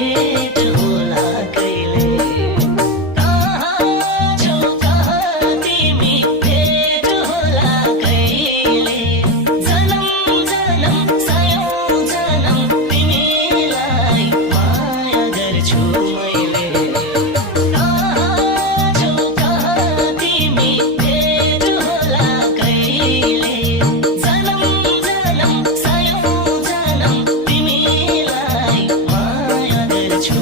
भेट होला कहिले कहाँ छौ कहाँ तिमी भेट होला कहिले जन्म जन्म सयौं जन्म तिमीलाई माया गर्छु मैले कहाँ छौ कहाँ तिमी भेट होला कहिले जन्म जन्म सयौं जन्म तिमीलाई माया गर्छु